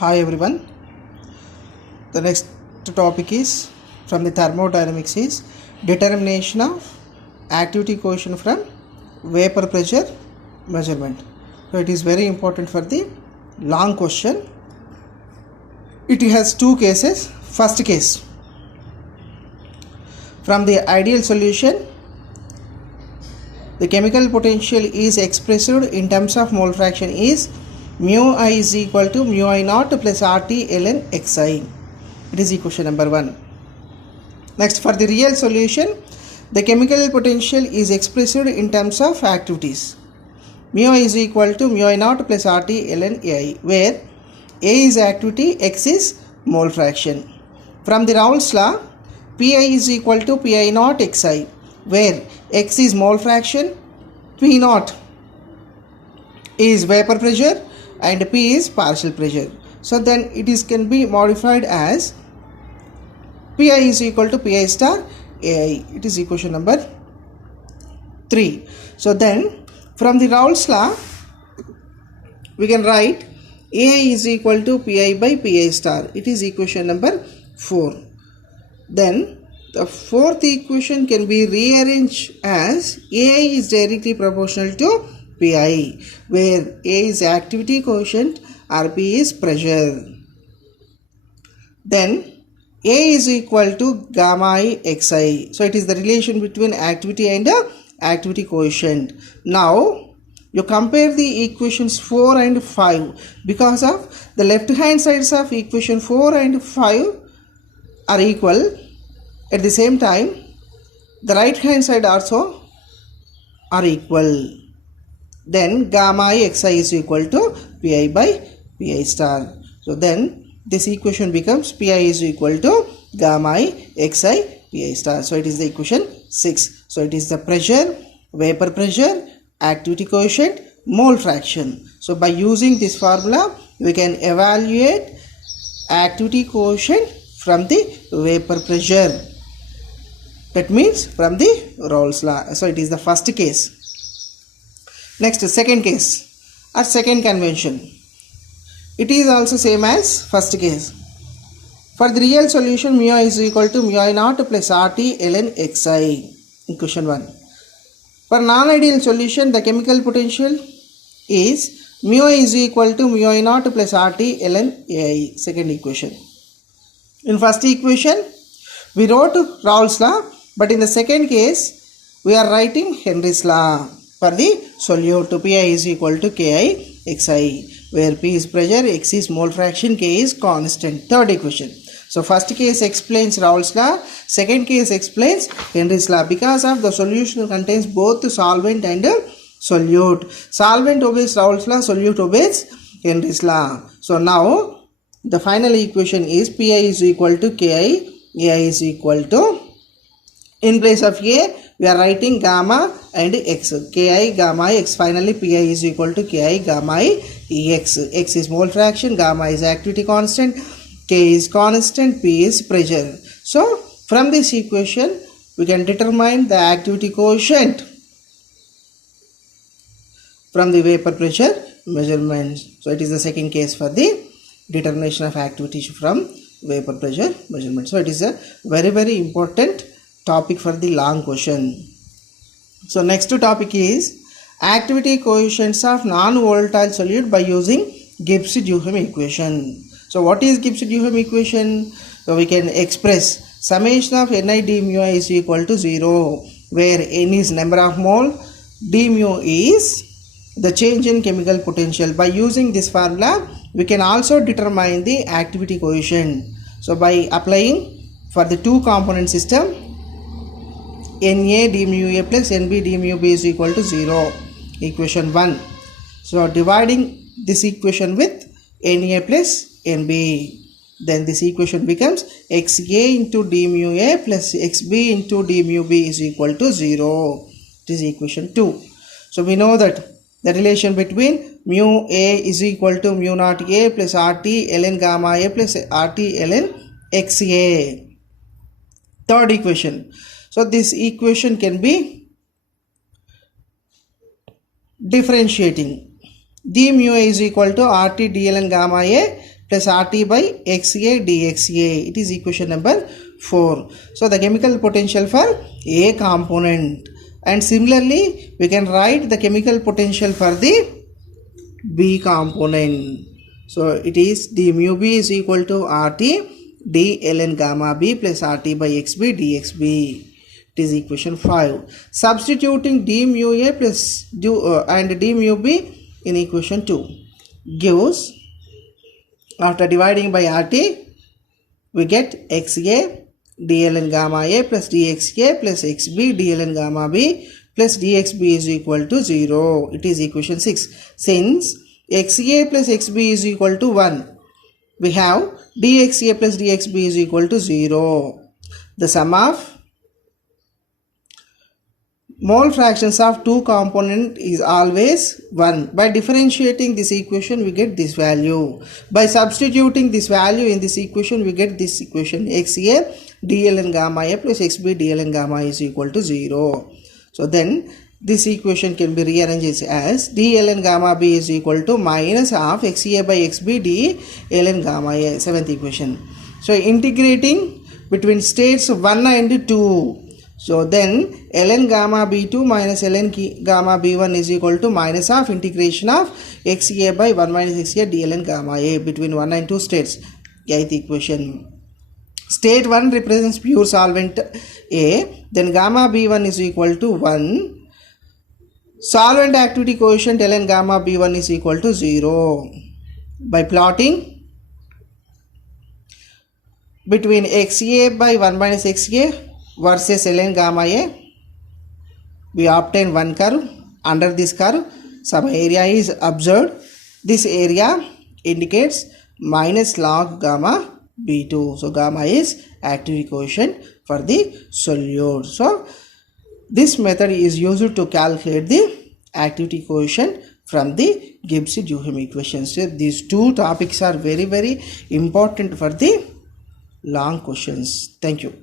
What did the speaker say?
Hi everyone. The next topic is from the thermodynamics is determination of activity coefficient from vapor pressure measurement. So it is very important for the long question. It has two cases. First case, from the ideal solution, the chemical potential is expressed in terms of mole fraction is mu I is equal to mu I naught plus RT ln xi. It is equation number 1. Next, for the real solution, the chemical potential is expressed in terms of activities. Mu I is equal to mu I naught plus RT ln ai, where A is activity, x is mole fraction. From the Raoult's law, Pi is equal to Pi naught xi, where x is mole fraction, P naught is vapor pressure and P is partial pressure. So then it is can be modified as Pi is equal to Pi star ai. It is equation number 3. So then from the Raoult's law, we can write ai is equal to Pi by Pi star. It is equation number 4. Then the fourth equation can be rearranged as ai is directly proportional to Pi, where A is activity coefficient, P is pressure. Then A is equal to gamma I xi. So it is the relation between activity and activity coefficient. Now you compare the equations 4 and 5 because of the left hand sides of equation 4 and 5 are equal. At the same time, the right hand side also are equal. Then gamma I xi is equal to Pi by Pi star. So then this equation becomes Pi is equal to gamma I xi Pi star. So it is the equation 6. So it is the pressure, vapor pressure, activity coefficient, mole fraction. So by using this formula, we can evaluate activity coefficient from the vapor pressure. That means from the Raoult's law. So it is the first case. Next, second case or second convention. It is also same as first case. For the real solution, mu I is equal to mu I naught plus RT ln xi. Equation 1. For non-ideal solution, the chemical potential is mu I is equal to mu I naught plus RT ln ai. Second equation. In first equation, we wrote Raoult's law, but in the second case, we are writing Henry's law. For the solute, Pi is equal to Ki xi, where P is pressure, x is mole fraction, K is constant. Third equation. So first case explains Raoult's law, second case explains Henry's law. Because of the solution contains both solvent and solute. Solvent obeys Raoult's law, solute obeys Henry's law. So now the final equation is Pi is equal to Ki, ai is equal to, in place of A, we are writing gamma and x. Ki gamma x. Finally, Pi is equal to Ki gamma x. X is mole fraction, gamma is activity constant, K is constant, P is pressure. So, from this equation, we can determine the activity coefficient from the vapor pressure measurements. So, it is the second case for the determination of activity from vapor pressure measurement. So, it is a very important topic for the long question. So next topic is activity coefficients of non-volatile solute by using Gibbs-Duhem equation. So what is Gibbs-Duhem equation? So we can express summation of Ni d mu I is equal to 0, where N is number of mole, d mu is the change in chemical potential. By using this formula, we can also determine the activity coefficient. So by applying for the two component system, Na d mu a plus Nb d mu b is equal to 0. Equation 1. So dividing this equation with Na plus Nb, then this equation becomes Xa into d mu a plus Xb into d mu b is equal to 0. It is equation 2. So we know that the relation between mu a is equal to mu naught a plus RT ln gamma a plus RT ln Xa. Third equation. So this equation can be differentiating. d mu a is equal to RT dln gamma a plus RT by XA dXA. It is equation number 4. So the chemical potential for A component, and similarly we can write the chemical potential for the B component. So it is d mu B is equal to RT d ln gamma B plus RT by XB dXB. It is equation 5. Substituting d mu A plus and d mu B in equation 2 gives, after dividing by RT, we get XA d ln gamma A plus dXA plus XB d ln gamma B plus dXB is equal to 0. It is equation 6. Since XA plus XB is equal to 1, we have dXA plus dXB is equal to 0. The sum of mole fractions of two components is always 1. By differentiating this equation, we get this value. By substituting this value in this equation, we get this equation XA d ln gamma A plus XB d ln gamma is equal to 0. So then this equation can be rearranged as d ln gamma B is equal to minus half XA by XB d ln gamma A, 7th equation. So integrating between states 1 and 2. So then ln gamma B2 minus ln gamma B1 is equal to minus half integration of XA by 1 minus XA d ln gamma A between 1 and 2 states. 8th equation. State 1 represents pure solvent A, then gamma B1 is equal to 1. Solvent activity coefficient ln gamma B1 is equal to 0. By plotting between XA by 1 minus XA versus ln gamma A, we obtain one curve. Under this curve, some area is observed. This area indicates minus log gamma B2. So gamma is activity coefficient for the solute. So this method is used to calculate the activity coefficient from the Gibbs-Duhem equations. So these two topics are very important for the long questions. Thank you.